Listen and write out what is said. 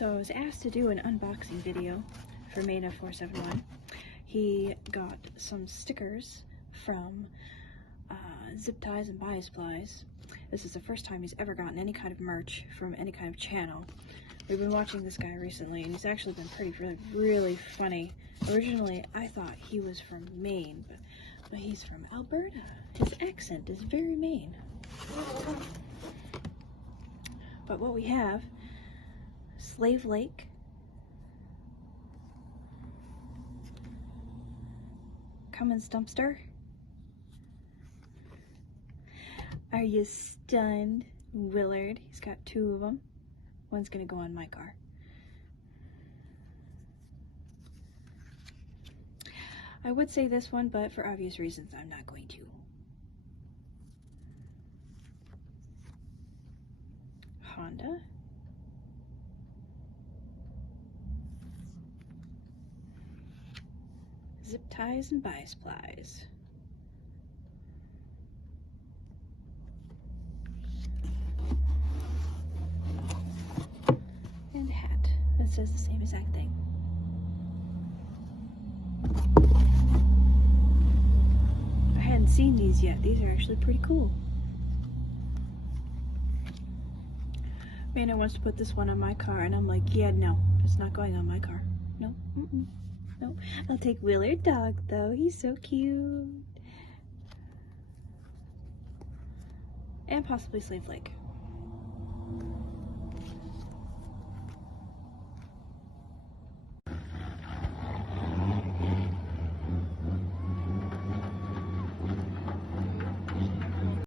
So I was asked to do an unboxing video for Maina471. He got some stickers from ZIPTIESNBIASPLIES. This is the first time he's ever gotten any kind of merch from any kind of channel. We've been watching this guy recently, and he's actually been really funny. Originally, I thought he was from Maine, but he's from Alberta. His accent is very Maine. But what we have, Slave Lake, Cummins dumpster. Are you stunned, Willard? He's got two of them. One's gonna go on my car. I would say this one, but for obvious reasons, I'm not going to. Honda. ZIPTIESNBIASPLIES. And a hat that says the same exact thing. I hadn't seen these yet. These are actually pretty cool. Maina wants to put this one on my car, and I'm like, yeah, no, it's not going on my car. No, no. I'll take Willard Dog, though. He's so cute. And possibly Slave Lake.